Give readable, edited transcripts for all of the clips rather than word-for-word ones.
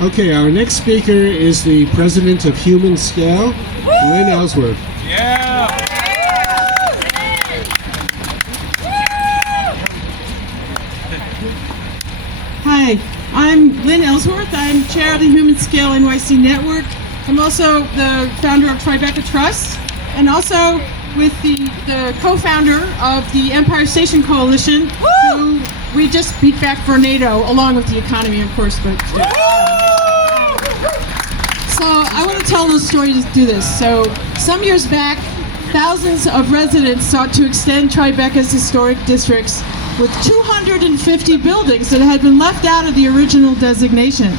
Okay, our next speaker is the president of Human Scale, Lynn Ellsworth. Yeah! Hi, I'm Lynn Ellsworth. I'm chair of the Human Scale NYC Network. I'm also the founder of Tribeca Trust, and also with the co-founder of the Empire Station Coalition, who we just beat back for NATO, along with the economy, of course. But so I want to tell a little story to do this. So some years back, thousands of residents sought to extend Tribeca's historic districts with 250 buildings that had been left out of the original designation.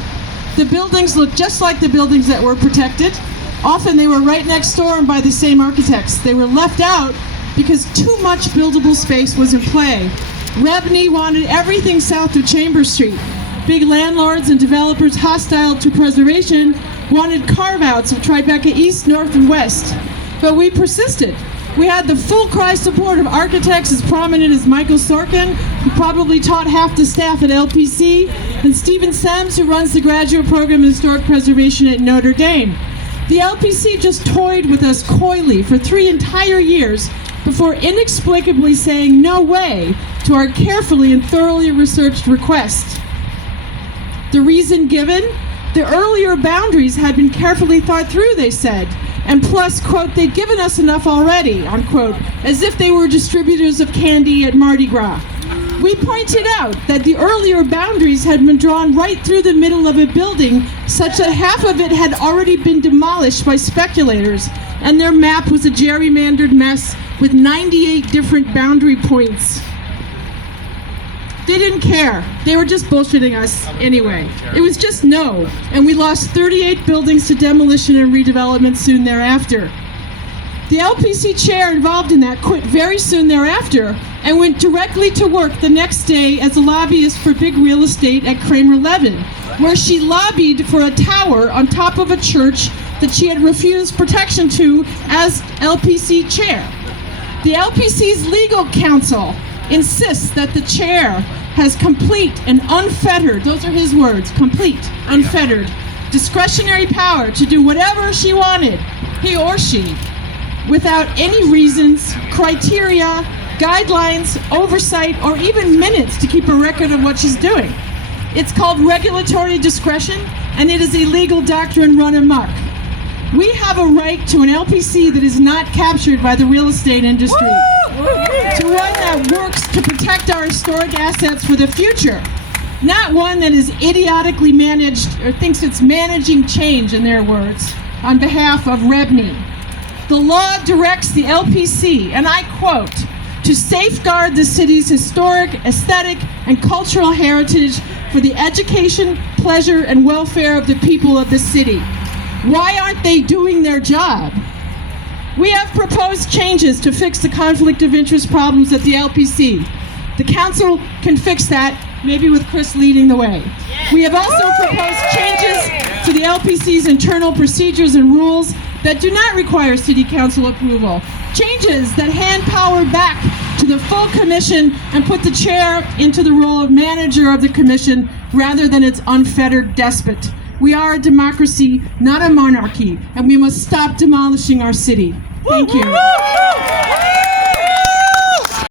The buildings looked just like the buildings that were protected. Often they were right next door and by the same architects. They were left out because too much buildable space was in play. Rebney wanted everything south of Chambers Street. Big landlords and developers hostile to preservation wanted carve-outs of Tribeca East, North, and West. But we persisted. We had the full cry support of architects as prominent as Michael Sorkin, who probably taught half the staff at LPC, and Stephen Sems, who runs the graduate program in historic preservation at Notre Dame. The LPC just toyed with us coyly for 3 entire years before inexplicably saying no way to our carefully and thoroughly researched request. The reason given? The earlier boundaries had been carefully thought through, they said. And plus, quote, they'd given us enough already, unquote, as if they were distributors of candy at Mardi Gras. We pointed out that the earlier boundaries had been drawn right through the middle of a building, such that half of it had already been demolished by speculators, and their map was a gerrymandered mess with 98 different boundary points. They didn't care. They were just bullshitting us anyway. It was just no, and we lost 38 buildings to demolition and redevelopment soon thereafter. The LPC chair involved in that quit very soon thereafter and went directly to work the next day as a lobbyist for big real estate at Kramer Levin, where she lobbied for a tower on top of a church that she had refused protection to as LPC chair. The LPC's legal counsel insists that the chair has complete and unfettered, those are his words, complete, unfettered, discretionary power to do whatever she wanted, he or she, without any reasons, criteria, guidelines, oversight, or even minutes to keep a record of what she's doing. It's called regulatory discretion, and it is a legal doctrine run amok. We have a right to an LPC that is not captured by the real estate industry, to one that works to protect our historic assets for the future, not one that is idiotically managed or thinks it's managing change, in their words, on behalf of Rebney. The law directs the LPC, and I quote, to safeguard the city's historic, aesthetic, and cultural heritage for the education, pleasure, and welfare of the people of the city. Why aren't they doing their job? We have proposed changes to fix the conflict of interest problems at the LPC. The council can fix that, maybe with Chris leading the way. We have also proposed changes to the LPC's internal procedures and rules that do not require city council approval. Changes that hand power back to the full commission and put the chair into the role of manager of the commission rather than its unfettered despot. We are a democracy, not a monarchy, and we must stop demolishing our city. Thank you.